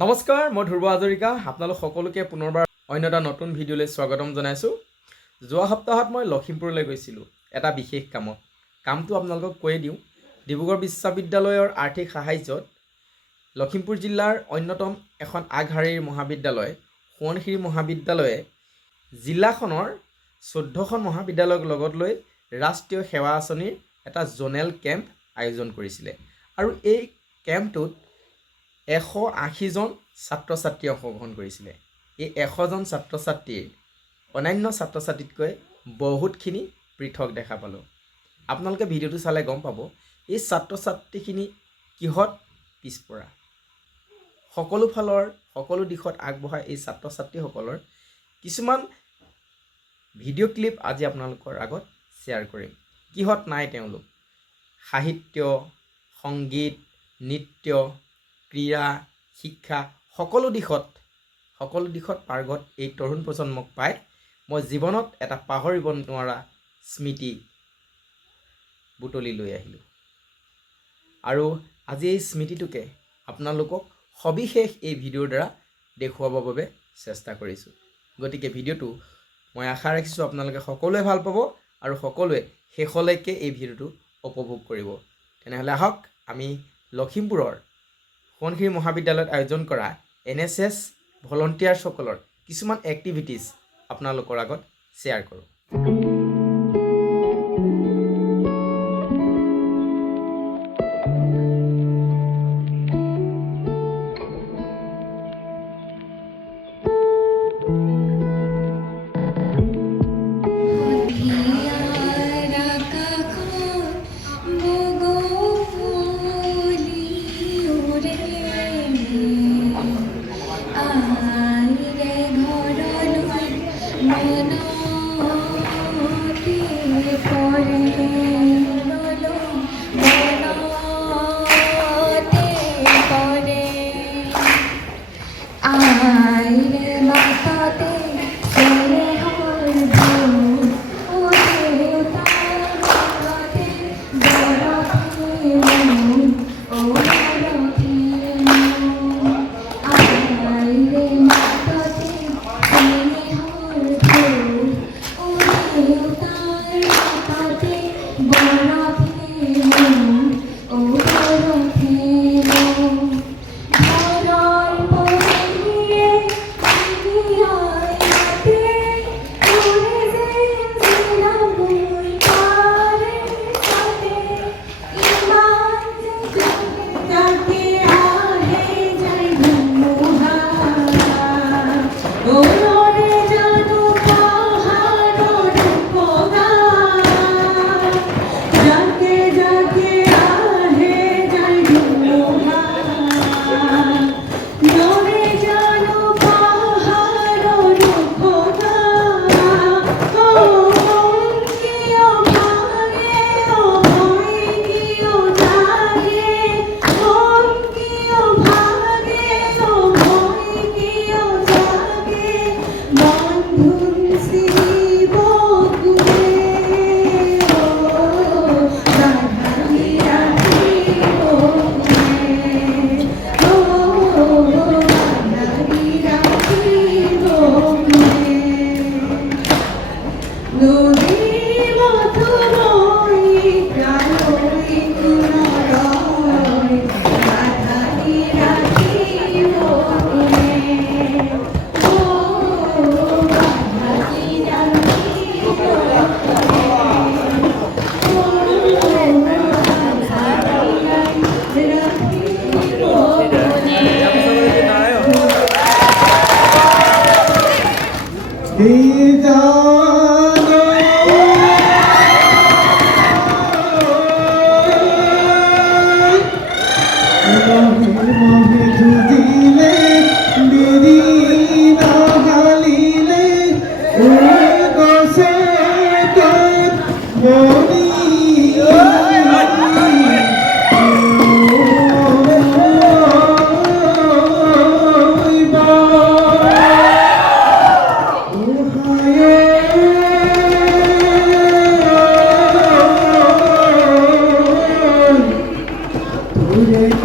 নমস্কাৰ, মই ধ্ৰুৱ হাজৰিকা। আপোনালোক সকলোকে পুনৰবাৰ অন্য এটা নতুন ভিডিঅ'লৈ স্বাগতম জনাইছোঁ। যোৱা সপ্তাহত মই লখিমপুৰলৈ গৈছিলোঁ এটা বিশেষ কামত। কামটো আপোনালোকক কৈয়ে দিওঁ। ডিব্ৰুগড় বিশ্ববিদ্যালয়ৰ আৰ্থিক সাহায্যত লখিমপুৰ জিলাৰ অন্যতম এখন আগশাৰীৰ মহাবিদ্যালয় সোৱণশিৰি মহাবিদ্যালয়ে জিলাখনৰ 14খন মহাবিদ্যালয়ক লগত লৈ ৰাষ্ট্ৰীয় সেৱা আঁচনিৰ এটা জোনেল কেম্প আয়োজন কৰিছিলে। আৰু এই কেম্পটোত 180 জন ছাত্ৰ ছাত্ৰী অংশগ্ৰহণ কৰিছিলে। এই 100 জন ছাত্ৰ ছাত্ৰীৰ অন্যান্য ছাত্ৰ ছাত্ৰীতকৈ বহুতখিনি পৃথক দেখা পালোঁ। আপোনালোকে ভিডিঅ'টো চালে গম পাব এই ছাত্ৰ ছাত্ৰীখিনি কিহত পিছপৰা। সকলো ফালৰ সকলো দিশত আগবঢ়া এই ছাত্ৰ ছাত্ৰীসকলৰ কিছুমান ভিডিঅ' ক্লিপ আজি আপোনালোকৰ আগত শ্বেয়াৰ কৰিম। কিহত নাই তেওঁলোক? সাহিত্য, সংগীত, নৃত্য, ক্ৰীড়া, শিক্ষা সকলো দিশত পাৰ্গত এই তৰুণ প্ৰজন্মক পাই মই জীৱনত এটা পাহৰিব নোৱাৰা স্মৃতি বুটলি লৈ আহিলোঁ। আৰু আজি এই স্মৃতিটোকে আপোনালোকক সবিশেষ এই ভিডিঅ'ৰ দ্বাৰা দেখুৱাবৰ বাবে চেষ্টা কৰিছোঁ। গতিকে ভিডিঅ'টো মই আশা ৰাখিছোঁ আপোনালোকে সকলোৱে ভাল পাব আৰু সকলোৱে শেষলৈকে এই ভিডিঅ'টো উপভোগ কৰিব। তেনেহ'লে আহক আমি লখিমপুৰৰ সোৱণশিৰি মহাবিদ্যালয়ত আয়োজন কৰা NSS ভলণ্টিয়াৰ্ছসকলৰ কিছুমান এক্টিভিটিজ আপোনালোকৰ আগত শ্বেয়াৰ কৰোঁ।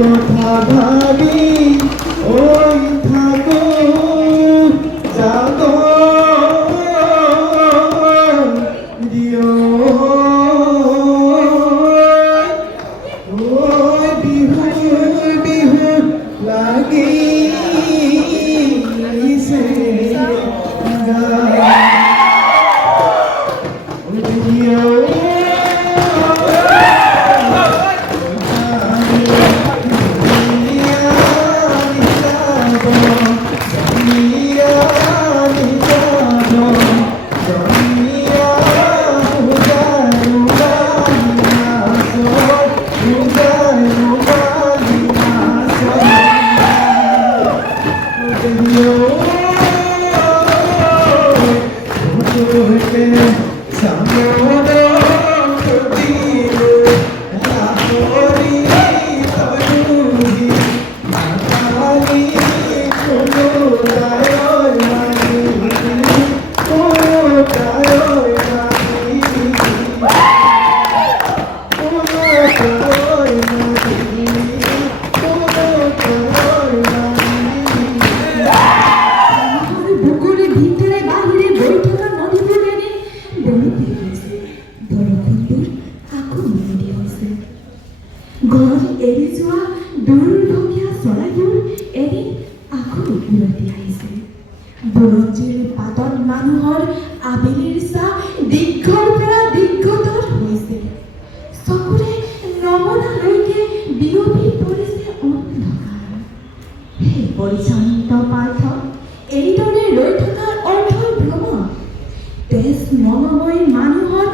কথা ভাবি উলটি আহিছে বুৰঞ্জীৰ পাতত মানুহৰ আবেলিৰ চাহ দীৰ্ঘৰ পৰা দীৰ্ঘতৰ হৈছে চকুৰে নমনালৈকে বিয়পি পৰিছে অন্ধকাৰ সেই পৰিচালিত পাৰ্থ এইদৰে ৰৈ থকাৰ অৰ্থই ভ্ৰম তেজ মনময় মানুহৰ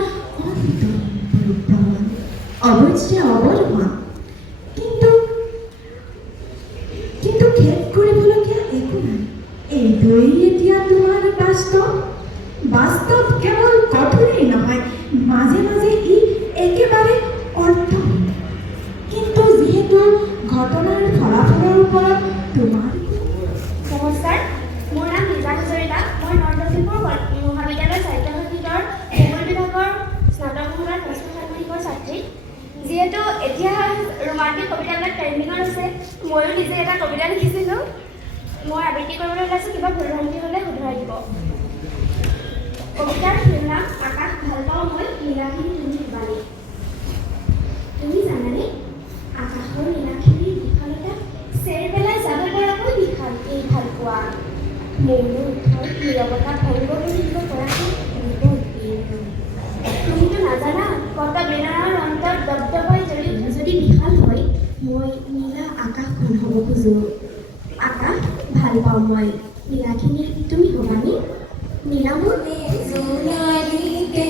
অন্তৰীণ ভ্ৰমণ অৱশ্যে অৱৰোহণ কিন্তু খেদ কৰিবলগীয়া একো নাই এইটোৱেই এতিয়া তোমাৰ বাস্তৱ কেৱল কঠোৰেই নহয় মাজে মাজে ই একেবাৰে অৰ্থহীন কিন্তু যিহেতু ঘটনাৰ ফলাফলৰ ওপৰত তোমাৰ নমস্কাৰ মোৰ নাম ৰীতা হাজৰিকা মই নৰ্থ লখিমপুৰ মহাবিদ্যালয়ৰ সাহিত্য সংগীতৰ ভূগোল বিভাগৰ স্নাতক মহলাৰ প্ৰশ্ন ষান্মাসিকৰ ছাত্ৰী যিহেতু এতিয়া ৰোমান্টিক কবিতাবিলাক ট্ৰেণ্ডিঙত আছে ময়ো নিজে এটা কবিতা লিখিছিলোঁ মই আবৃত্তি কৰিবলৈ ওলাইছোঁ কিবা ভুল ভ্ৰান্তি হ'লে শুধৰাই দিব কবিতাৰ নাম আকাশ ভাল পাওঁ মই নীলাখিনী তুমি শিৱানী তুমি জানানে আকাশৰ নীলাখিনিৰ বিশালতা চেৰ পেলাই যাব পৰাকৈ বিশাল এই ভাল পোৱা মৌন উঠৰ নীৰৱতা ভংগ কৰি দিব পৰাকৈ তুমিতো নাজানা কত বেনাৰৰ অন্তত দপদপাই জ্বলি যদি বিশাল হয় মই নীলা আকাশখন হ'ব খোজো আকাশ ভাল পাওঁ মই নীলাখিনি তুমি হ'বানে নীলামনে জোনালীতে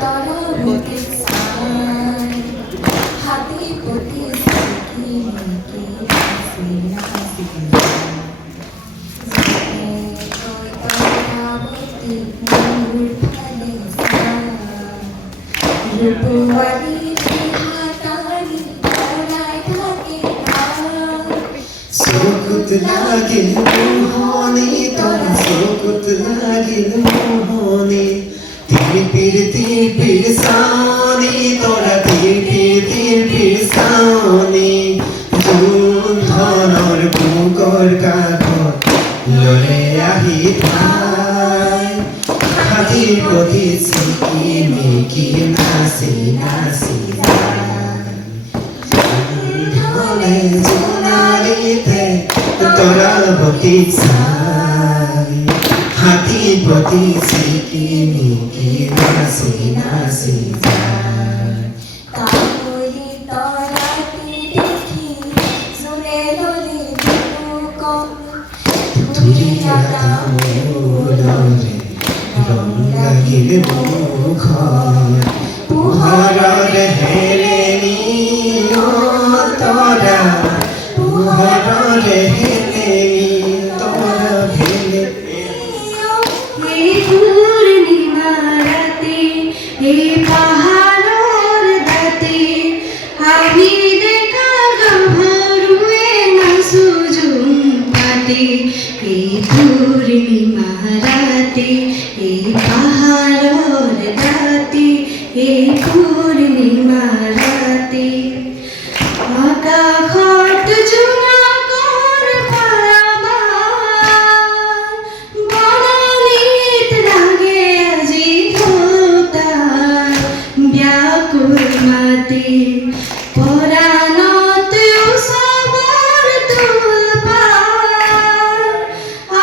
তৰলতে চাই হাতে পতি সিকি মিকি সিনা সিকি তই তৰাবতি মোৰ ফালে চাই ৰূপৱালী হাতালি তৰাই থাকে চকুত লাগিল মোহনে তৰা চকুত লাগিল মোহনে তিৰপিৰ চাৱনি তৰা তিৰপিৰ চাৱনি যোন ধনৰ বুকৰ কাষত ললে আহি ঠাই হাতীৰ প্ৰতি চিকিমিকি নাচি নাচি যায় জোনালীতে তৰাবতী চাই হাতী প্ৰতি চিকিমিকি নাচি নাচি যায় কাকলি তৰাটি দেখি জোনে ললি বুকক ধুনীয়া তামোলৰে ৰং লাগিল মুখত পোহৰৰ হেৰেনি তৰা পোহৰৰ হেৰেনি তৰা ভেলে এই পূৰ্ণিমা ৰাতি এই পাহাৰৰ দাঁতি আমি দেখা গাভৰুৱে নাচো জুম পাতি এই পূৰ্ণিমা ৰাতি এই পাহাৰৰ দাঁতি এই পূৰ্ণিমা ৰাতি আকাশত জোনাকৰ পৰাবাৰ বননিত লাগে আজি ধোতাৰ ব্যাকুল মাটি পৰাণত উৎসৱৰ তোলপাৰ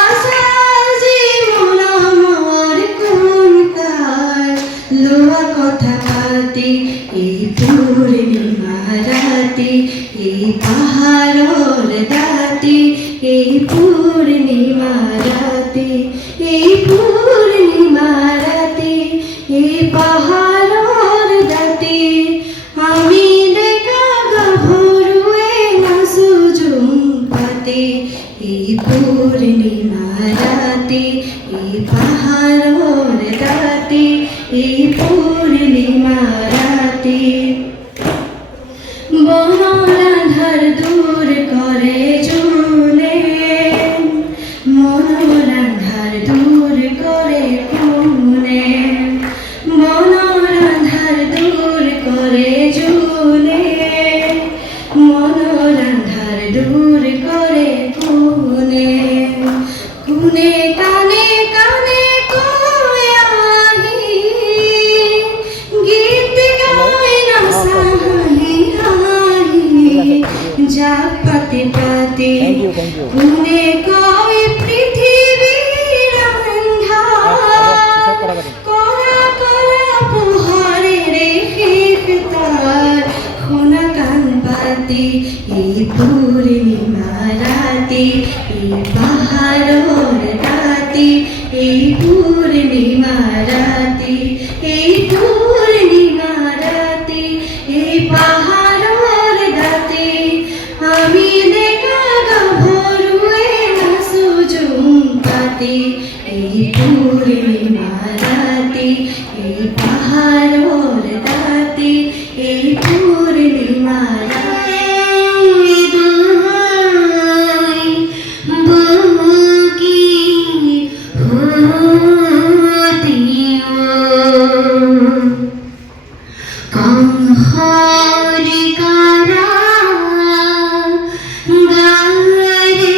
আশা জীৱনৰ কোন কাল লোৱা কথা পাতি এই পূৰ্ণিমা ৰাতি এই পাহাৰৰ দাঁতি এই পূৰ্ণিমা ৰাতি এই পূৰ্ণিমা ৰাতি এই পাহাৰৰ দাঁতি আমি ডেকা গাভৰুৱে নাচো জুম পাতি এই পূৰ্ণিমা ৰাতি এই পাহাৰৰ দাঁতি এই পূৰ্ণিমা ৰাতি বনৰ আন্ধাৰ দূৰ কৰে জোনে মনৰ আন্ধাৰ দূৰ কৰে কোনে মনৰ আন্ধাৰ দূৰ কৰে জোনে মনৰ আন্ধাৰ দূৰ কৰে কোনে কোনে কানে কানে কৈ আহি গীত গাই নাচাহি হাঁহি জাক পাতি পাতি কোনে কয় পৃথিৱীৰ আন্ধাৰ কৰা কৰা পোহৰেৰে শেষ তাৰ শুনা কাণ পাতি এই পূৰ্ণিমা ৰাতি এই পাহাৰৰ ৰাতি এই পূৰ্ণিমা ৰাতি এই পূৰ্ণিমা ৰাতি এই পাহাৰৰ দাঁতি আমি ডেকা গাভৰুৱে নাচো জুম পাতি এই পূৰ্ণিমা ৰাতি এই পাহাৰৰ দাঁতি এই পূৰ্ণিমা ৰাতি বুকি কংসৰি কাৰা গাৰে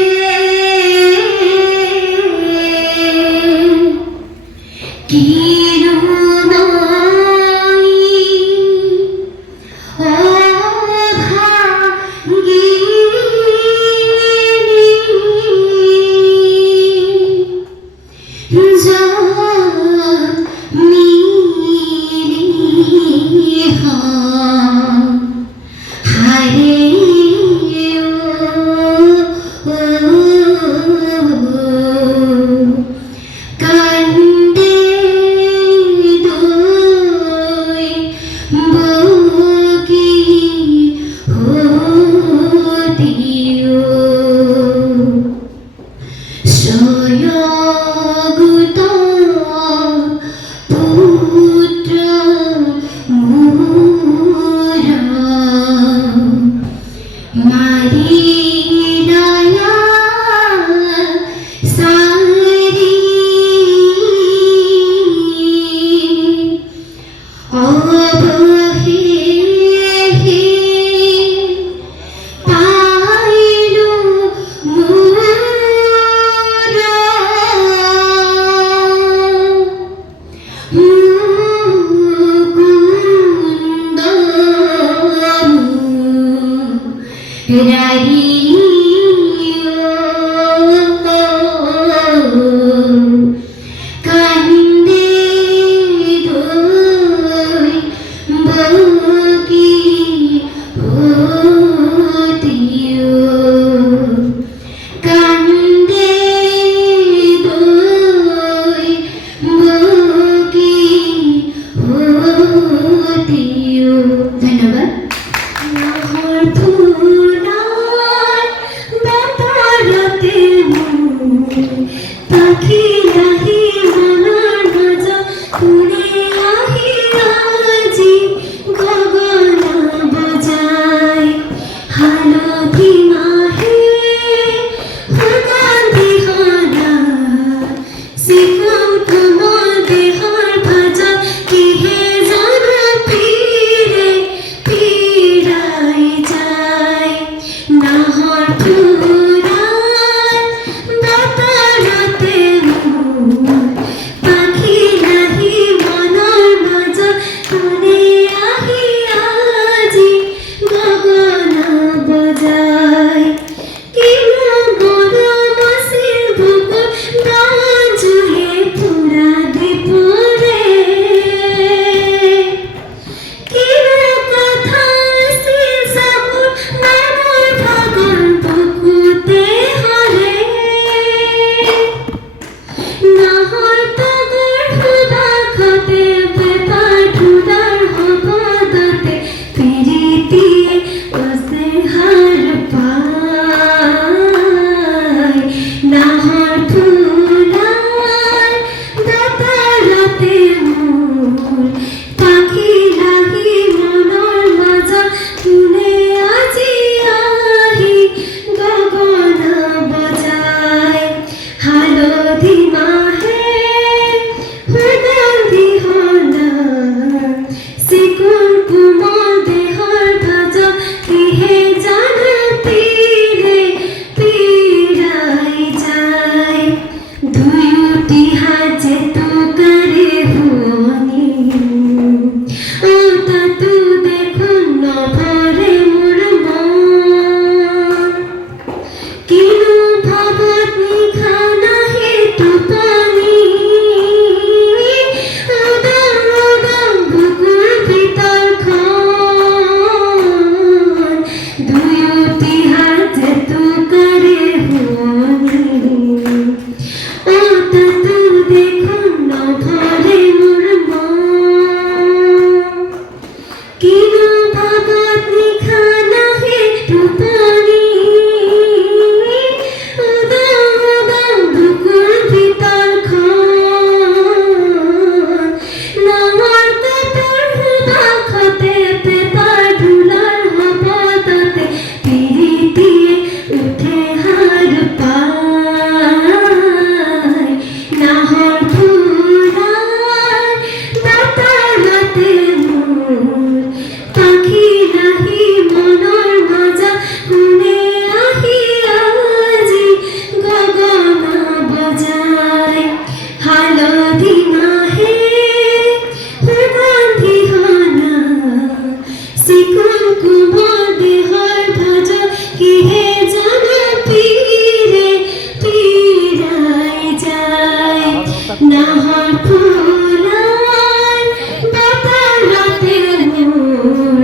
নাহার ফুলার বাতারাতে মোর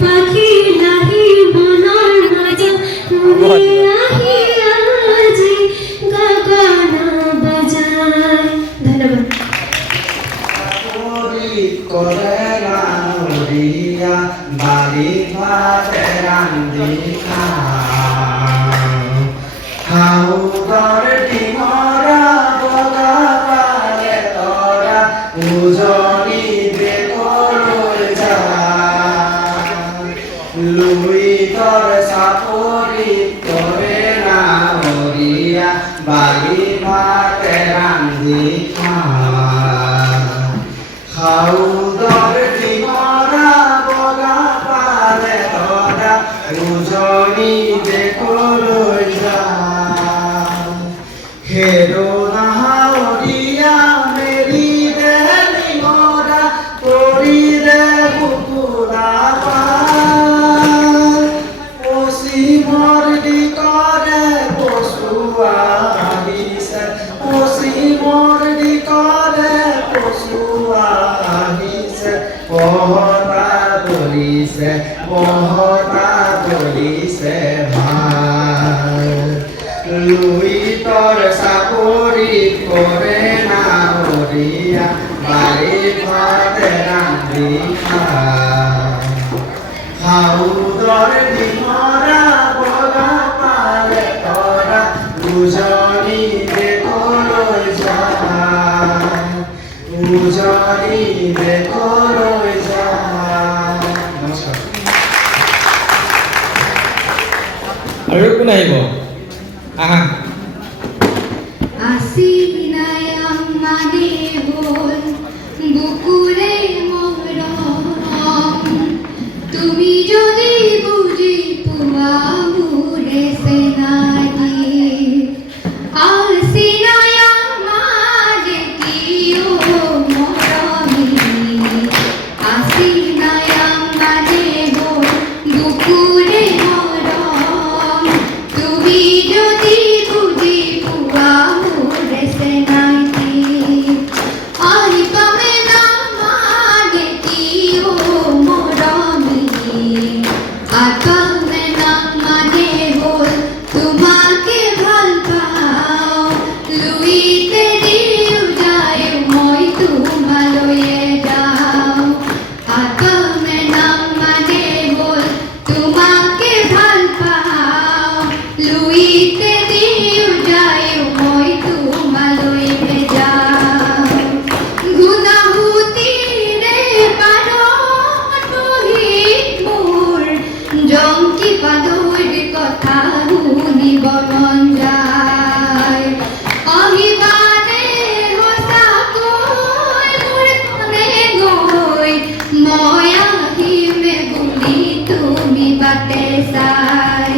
পাখি নাহি মনৰ মাজ উৰি আহি আজি গগন বজায়। ধন্যবাদ। করে রাউরিয়া বাড়ি ভাতে রান্ধি খাও দর ডিমরা বগা পালে তরা উজনি দেখর যা লুই দর সাপরি করে রাউরিয়া বাড়ি ভাতে রান্ধি খাউদর ডিমরা বগা পালে তরা উজনি দেখলৈ যা হেৰো নাহাওৰিয়া মেৰি দে ডিমৰা কৰি দে কুকুৰা পশ্চিমৰ দিশৰে পচুৱা আহিছে পশ্চিমৰ দিশৰে পচুৱা আহিছে পহৰা ধৰিছে ভাল লুই তৰ চাকৰি কৰে নাৱৰীয়া বাৰী ভাতে ৰান্ধি খাউদৰ ডিমৰা বগা পালে তৰা উজনি দেখলৈ যা উজনি দেখলৈ যা। নমস্কাৰ। আৰু কোন আহিব? আহা। আসিনায়াম মানে বল বুকুরে মরম তুমি যদি বুঝি পুয়া মুরে সেনানি আসিনায়াম মানে কিও মরমি আসিনায়াম মানে বল বুকুরে মরম তুমি যদি বুঝি পুয়া মুরে সেনানি আই পামে না মানে কিও মরমি আকামে না মানে বল তোমাকে ভাল পাও লুইতে দিও যায় মই তোমালয়ে যাও আকামে না মানে বল তোমাকে ভাল পাও লুইতে দিও যায় মই তোমালয়ে যাও গুনাহুতি রে পানো তুহি মোৰ জংকি পাদৰ কথা শুনিব মন যায় আহিবানে সঁচাকৈ মোৰ কোনে গৈ মই আহিমে বুলি তুমি বাটে চাই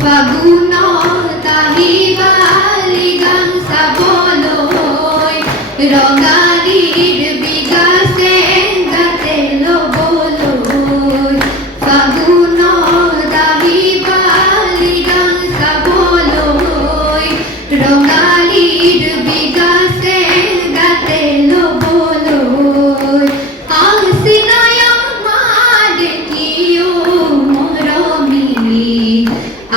ফাগুনত আহিবালি গান চাবলৈ ৰঙালীৰ বিগাছে গাতে ল'বলৈ ফাগুনত আহিবালি গান চাবলৈ ৰঙালীৰ বিগাছে গাতে ল'বলৈ আছিনায়াম মানে কিও মৰমি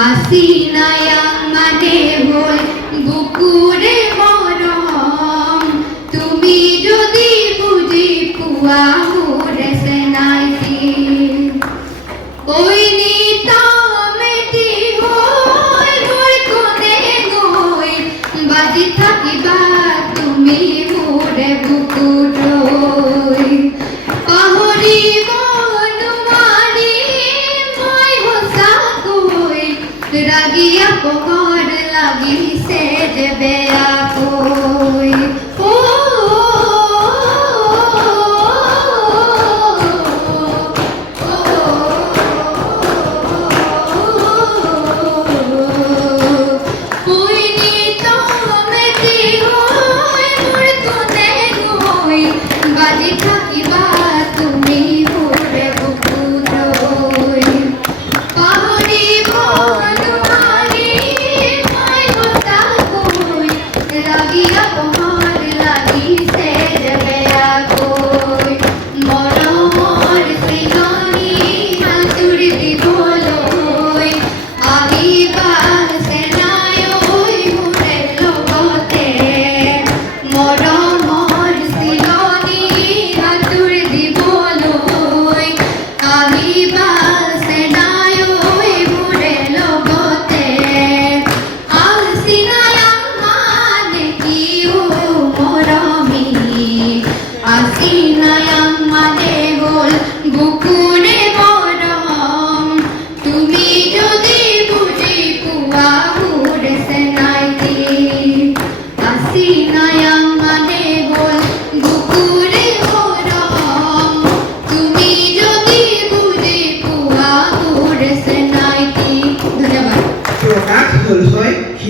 আসিনায়াম মানে বল বুকুৰে মৰম তুমি যদি বুজি পোৱা মোৰে চেনাইটি ঐ নিতমেটি হৈ মোৰ কোনে গৈ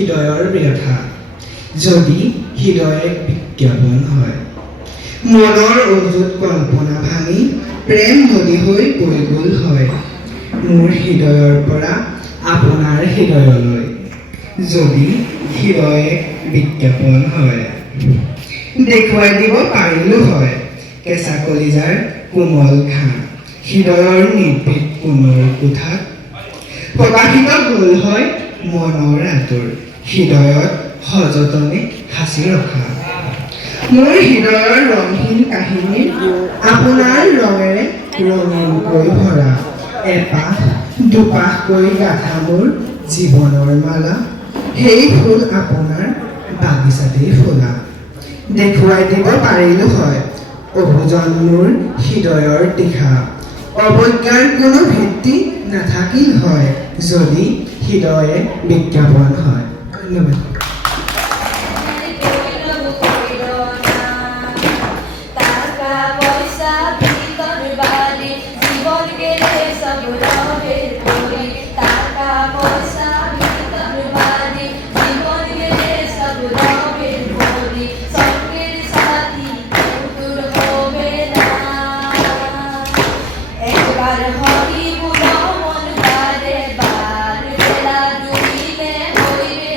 হৃদয়ৰ ব্যথা যদি হৃদয়ে বিজ্ঞাপন হয় মনৰ অযুত কল্পনা ভাঙি প্ৰেম নদী হৈ বৈ গ'ল হয় মোৰ হৃদয়ৰ পৰা আপোনাৰ হৃদয়লৈ যদি হৃদয়ে বিজ্ঞাপন হয় দেখুৱাই দিব পাৰিলো হয় কেঁচা কলিজাৰ কোমল ঘাঁ হৃদয়ৰ নিৰ্ভীক কোণৰ কোঠাত প্ৰকাশিত হ'ল হয় মনৰ আঁতৰ হৃদয়ত সযতনে সাঁচি ৰখা মোৰ হৃদয়ৰ ৰঙহীন কাহিনীৰ আপোনাৰ ৰঙেৰে ৰঙীনকৈ ভৰা এপাহ দুপাহকৈ গাঁথা মোৰ জীৱনৰ মালা সেই ফুল আপোনাৰ বাগিচাতেই ফুলা দেখুৱাই দিব পাৰিলো হয় অভুজন মোৰ হৃদয়ৰ দিশা অৱজ্ঞাৰ কোনো ভিত্তি নাথাকিল হয় যদি হৃদয়ে বিজ্ঞাপন হয় ধন্যবাদ হরি বুল মন বারে বার বেলা ডুবিলে হইবে